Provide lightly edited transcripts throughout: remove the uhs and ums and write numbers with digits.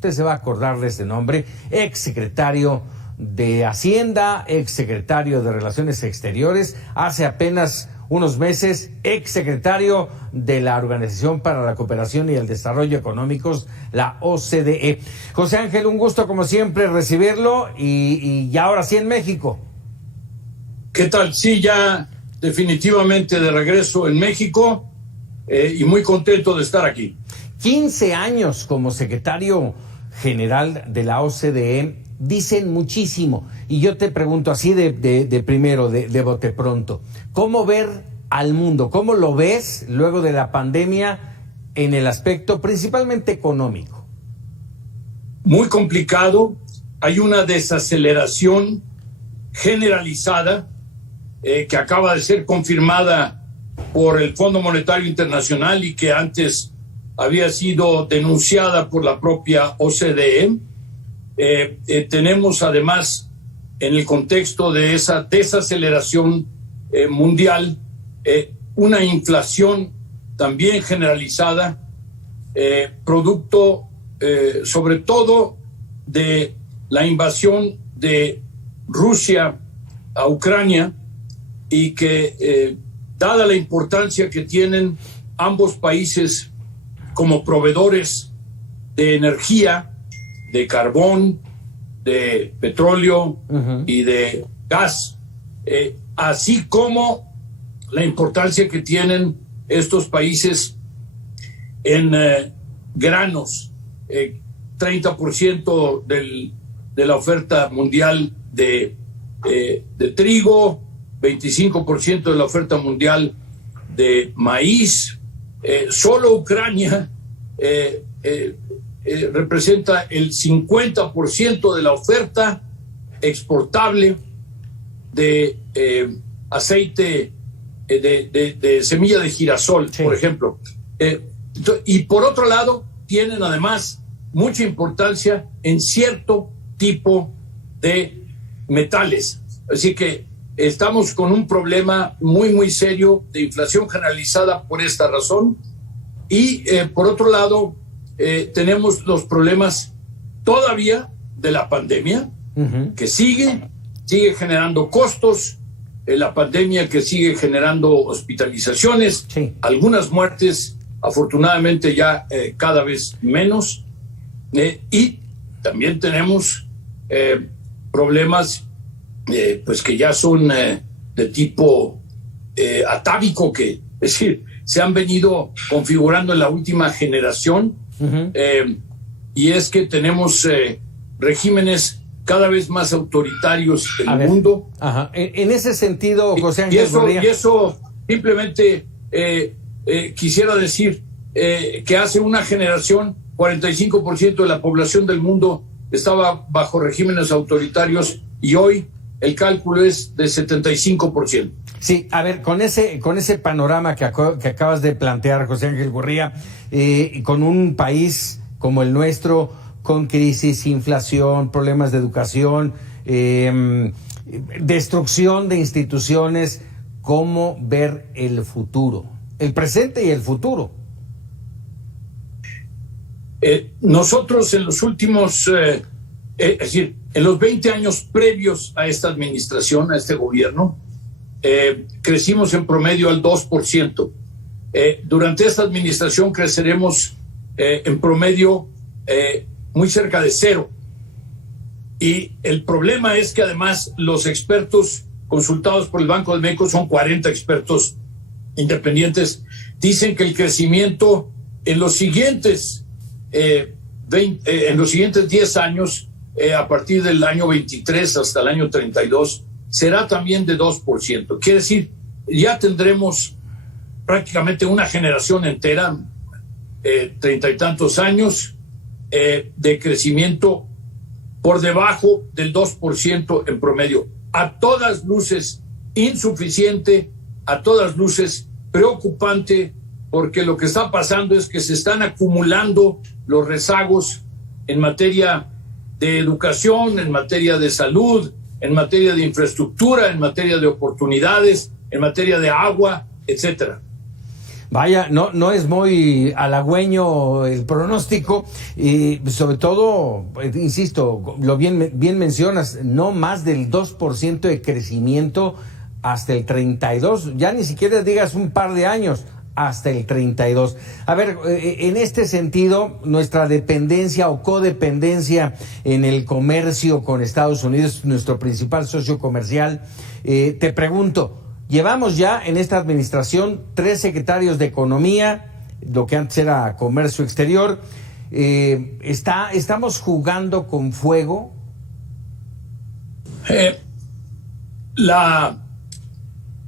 Usted se va a acordar de este nombre, exsecretario de Hacienda, exsecretario de Relaciones Exteriores, hace apenas unos meses, exsecretario de la Organización para la Cooperación y el Desarrollo Económicos, la OCDE. José Ángel, un gusto como siempre recibirlo y ahora sí en México. ¿Qué tal? Sí, ya definitivamente de regreso en México y muy contento de estar aquí. 15 años como secretario general de la OCDE dicen muchísimo. Y yo te pregunto así de primero, de bote pronto, ¿cómo ver al mundo? ¿Cómo lo ves luego de la pandemia en el aspecto principalmente económico? Muy complicado. Hay una desaceleración generalizada que acaba de ser confirmada por el Fondo Monetario Internacional y que antes había sido denunciada por la propia OCDE. Tenemos además, en el contexto de esa desaceleración mundial, una inflación también generalizada, producto sobre todo de la invasión de Rusia a Ucrania y que, dada la importancia que tienen ambos países como proveedores de energía, de carbón, de petróleo y de gas, así como la importancia que tienen estos países en granos, 30% de la oferta mundial de trigo, 25% de la oferta mundial de maíz. Solo Ucrania representa el 50% de la oferta exportable de aceite de semilla de girasol, sí, por ejemplo. Y por otro lado, tienen además mucha importancia en cierto tipo de metales. Así que estamos con un problema muy, muy serio de inflación generalizada por esta razón. Y por otro lado, tenemos los problemas todavía de la pandemia, que sigue generando costos, la pandemia que sigue generando hospitalizaciones, sí, algunas muertes, afortunadamente ya cada vez menos, y también tenemos problemas pues que ya son de tipo atávico, que es decir, se han venido configurando en la última generación, y es que tenemos regímenes cada vez más autoritarios en el mundo. Ajá. En ese sentido, José Ángel y eso simplemente quisiera decir que hace una generación 45% de la población del mundo estaba bajo regímenes autoritarios y hoy el cálculo es de 75%. Sí, a ver, con ese panorama que acabas de plantear, José Ángel Gurría, con un país como el nuestro, con crisis, inflación, problemas de educación, destrucción de instituciones, ¿cómo ver el futuro? El presente y el futuro. Nosotros en los últimos, es decir, en los 20 años previos a esta administración, a este gobierno, crecimos en promedio al 2%. Durante esta administración creceremos en promedio muy cerca de 0. Y el problema es que además los expertos consultados por el Banco de México, son 40 expertos independientes, dicen que el crecimiento en los siguientes 10 años, a partir del año 23 hasta el año 32, será también de 2%. Quiere decir, ya tendremos prácticamente una generación entera, 30 y tantos años, de crecimiento por debajo del 2% en promedio. A todas luces insuficiente, a todas luces preocupante, porque lo que está pasando es que se están acumulando los rezagos en materia de educación, en materia de salud, en materia de infraestructura, en materia de oportunidades, en materia de agua, etcétera. Vaya, no es muy halagüeño el pronóstico y sobre todo, insisto, lo bien mencionas, no más del 2% de crecimiento hasta el 32, ya ni siquiera digas un par de años, hasta el 32. A ver, en este sentido, nuestra dependencia o codependencia en el comercio con Estados Unidos, nuestro principal socio comercial, te pregunto, llevamos ya en esta administración 3 secretarios de Economía, lo que antes era Comercio Exterior. ¿Estamos jugando con fuego? La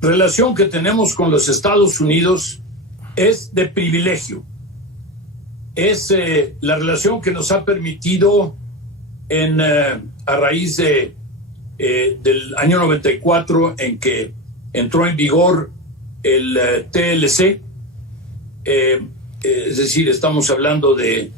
relación que tenemos con los Estados Unidos es de privilegio. Es la relación que nos ha permitido, a raíz del año 94, en que entró en vigor el TLC, es decir, estamos hablando de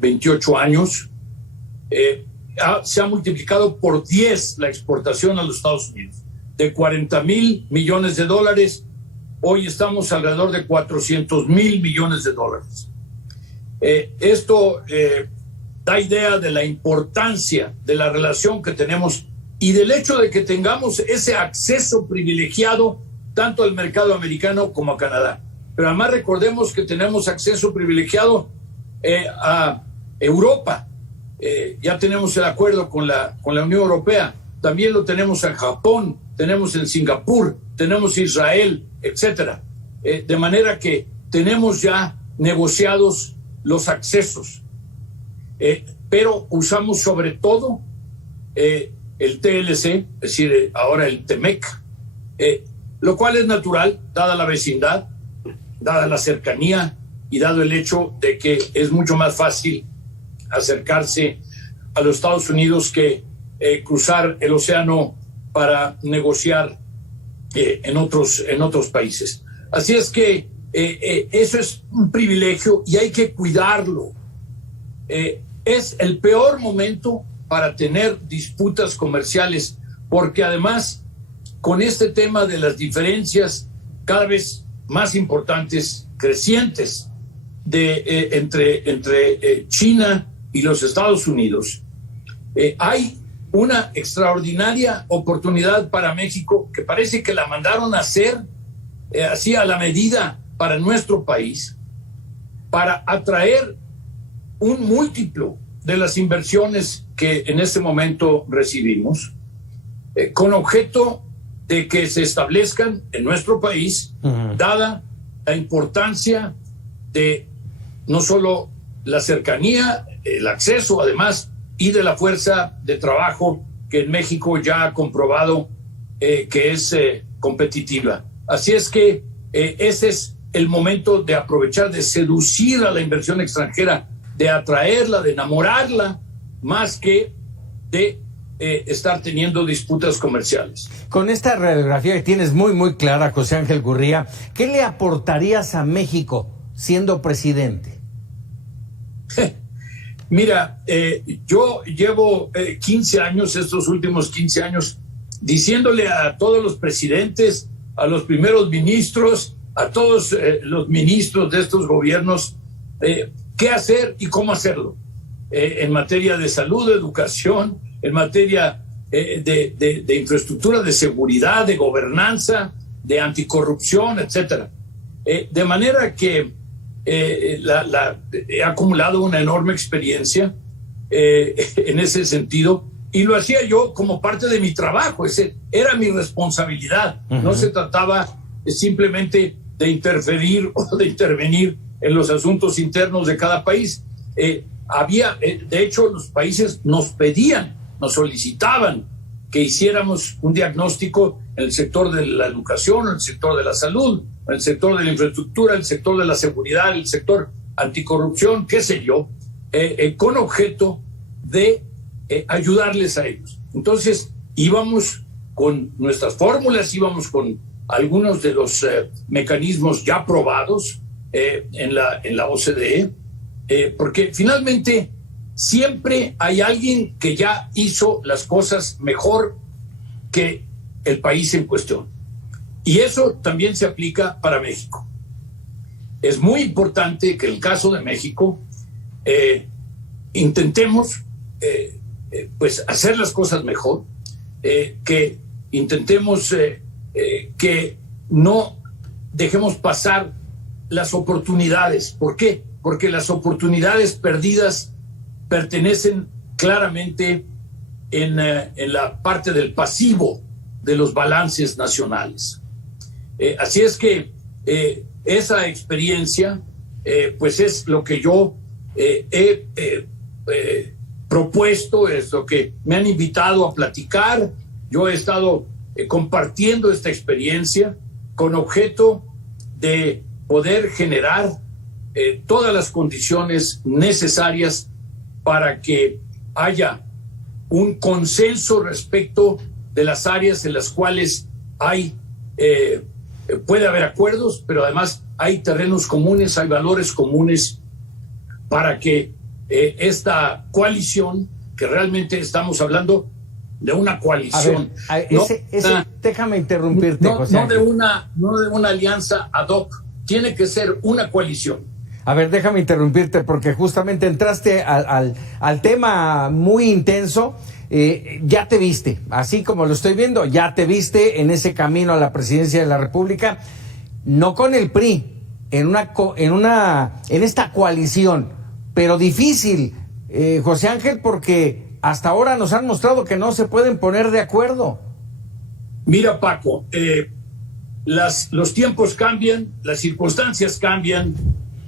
28 años, se ha multiplicado por 10 la exportación a los Estados Unidos. De 40,000 millones de dólares, hoy estamos alrededor de 400,000 millones de dólares. Esto da idea de la importancia de la relación que tenemos y del hecho de que tengamos ese acceso privilegiado tanto al mercado americano como a Canadá. Pero además recordemos que tenemos acceso privilegiado a Europa. Ya tenemos el acuerdo con la Unión Europea, también lo tenemos en Japón, tenemos en Singapur, tenemos Israel, etcétera. De manera que tenemos ya negociados los accesos, pero usamos sobre todo el TLC, es decir, ahora el TEMEC, lo cual es natural, dada la vecindad, dada la cercanía y dado el hecho de que es mucho más fácil acercarse a los Estados Unidos que cruzar el océano para negociar en otros países. Así es que eso es un privilegio y hay que cuidarlo. Es el peor momento para tener disputas comerciales, porque además con este tema de las diferencias cada vez más importantes, crecientes, entre China y los Estados Unidos, hay una extraordinaria oportunidad para México que parece que la mandaron a hacer así a la medida para nuestro país, para atraer un múltiplo de las inversiones que en este momento recibimos, con objeto de que se establezcan en nuestro país, dada la importancia de no solo la cercanía, el acceso además, y de la fuerza de trabajo que en México ya ha comprobado que es competitiva. Así es que ese es el momento de aprovechar, de seducir a la inversión extranjera, de atraerla, de enamorarla, más que de estar teniendo disputas comerciales. Con esta radiografía que tienes muy, muy clara, José Ángel Gurría, ¿qué le aportarías a México siendo presidente? Mira, yo llevo 15 años, estos últimos 15 años, diciéndole a todos los presidentes, a los primeros ministros, a todos los ministros de estos gobiernos, qué hacer y cómo hacerlo. En materia de salud, de educación, en materia de infraestructura, de seguridad, de gobernanza, de anticorrupción, etcétera. De manera que he acumulado una enorme experiencia en ese sentido, y lo hacía yo como parte de mi trabajo. Era mi responsabilidad. No se trataba simplemente de interferir o de intervenir en los asuntos internos de cada país. De hecho, los países nos pedían, nos solicitaban que hiciéramos un diagnóstico en el sector de la educación, en el sector de la salud, en el sector de la infraestructura, en el sector de la seguridad, en el sector anticorrupción, qué sé yo, con objeto de ayudarles a ellos. Entonces, íbamos con nuestras fórmulas, íbamos con algunos de los mecanismos ya probados en la OCDE, porque finalmente siempre hay alguien que ya hizo las cosas mejor que el país en cuestión. Y eso también se aplica para México. Es muy importante que en el caso de México intentemos pues hacer las cosas mejor, que intentemos que no dejemos pasar las oportunidades. ¿Por qué? Porque las oportunidades perdidas pertenecen claramente en la parte del pasivo de los balances nacionales. Así es que esa experiencia pues es lo que yo he propuesto, es lo que me han invitado a platicar. Yo he estado compartiendo esta experiencia con objeto de poder generar todas las condiciones necesarias para que haya un consenso respecto de las áreas en las cuales hay puede haber acuerdos, pero además hay terrenos comunes, hay valores comunes para que esta coalición, que realmente estamos hablando de una coalición. A ver, déjame interrumpirte, José Ángel. No de una alianza ad hoc, tiene que ser una coalición. A ver, déjame interrumpirte porque justamente entraste al tema muy intenso. Ya te viste, así como lo estoy viendo, ya te viste en ese camino a la presidencia de la República, no con el PRI, en esta coalición, pero difícil, José Ángel, porque hasta ahora nos han mostrado que no se pueden poner de acuerdo. Mira, Paco, los tiempos cambian, las circunstancias cambian,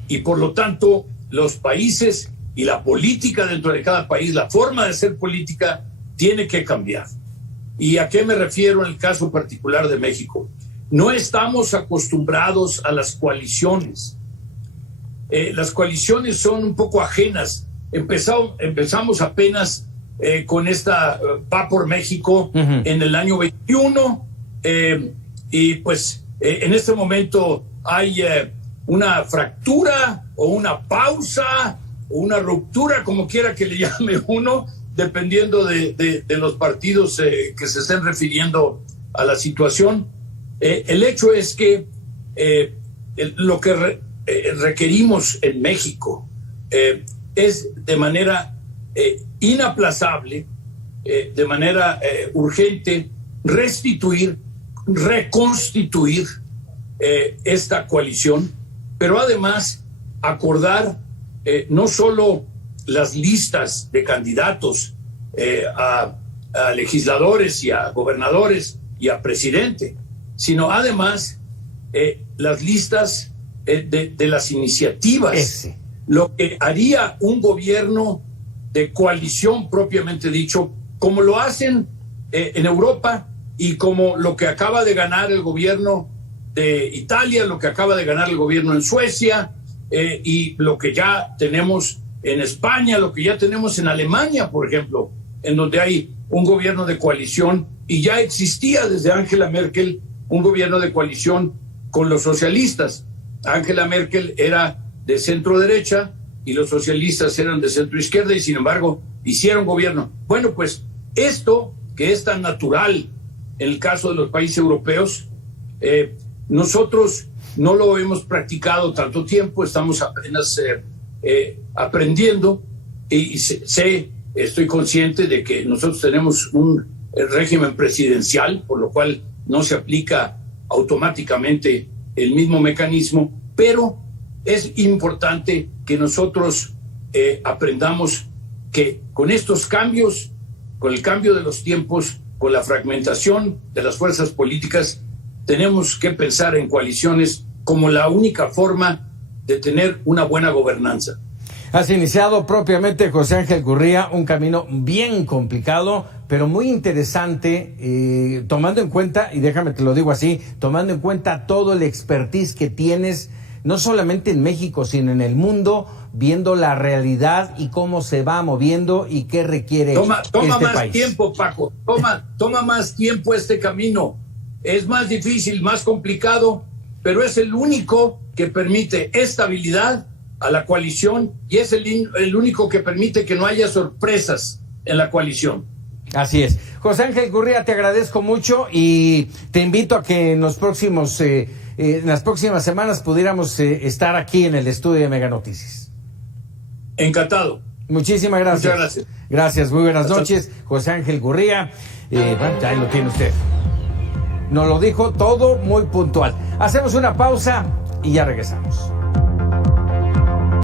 y por lo tanto los países y la política dentro de cada país, la forma de hacer política tiene que cambiar. ¿Y a qué me refiero en el caso particular de México? No estamos acostumbrados a las coaliciones. Las coaliciones son un poco ajenas. Empezamos apenas con esta Va por México en el año 21 y pues en este momento hay una fractura o una pausa o una ruptura, como quiera que le llame uno, dependiendo de los partidos que se estén refiriendo a la situación. El hecho es que lo que requerimos en México es de manera inaplazable, de manera urgente, reconstituir esta coalición, pero además acordar no solo las listas de candidatos a legisladores y a gobernadores y a presidente, sino además las listas de las iniciativas, lo que haría un gobierno de coalición propiamente dicho, como lo hacen en Europa y como lo que acaba de ganar el gobierno de Italia, lo que acaba de ganar el gobierno en Suecia y lo que ya tenemos en España, lo que ya tenemos en Alemania, por ejemplo, en donde hay un gobierno de coalición y ya existía desde Angela Merkel un gobierno de coalición con los socialistas. Angela Merkel era de centro derecha y los socialistas eran de centro izquierda y sin embargo hicieron gobierno. Bueno, pues esto que es tan natural en el caso de los países europeos, nosotros no lo hemos practicado tanto tiempo, estamos apenas aprendiendo y estoy consciente de que nosotros tenemos un régimen presidencial, por lo cual no se aplica automáticamente el mismo mecanismo, pero es importante que nosotros aprendamos que con estos cambios, con el cambio de los tiempos, con la fragmentación de las fuerzas políticas, tenemos que pensar en coaliciones como la única forma de tener una buena gobernanza. Has iniciado propiamente, José Ángel Gurría, un camino bien complicado, pero muy interesante, tomando en cuenta, y déjame te lo digo así, tomando en cuenta todo el expertise que tienes, no solamente en México, sino en el mundo, viendo la realidad y cómo se va moviendo y qué requiere toma este más país. Tiempo, Paco, toma más tiempo este camino. Es más difícil, más complicado, pero es el único que permite estabilidad a la coalición y es el único que permite que no haya sorpresas en la coalición. Así es. José Ángel Gurría, te agradezco mucho y te invito a que en las próximas semanas pudiéramos estar aquí en el estudio de Mega Noticias. Encantado. Muchísimas gracias. Muchas gracias. Gracias, muy buenas noches. José Ángel Gurría. Bueno, ahí lo tiene usted. Nos lo dijo todo muy puntual. Hacemos una pausa y ya regresamos.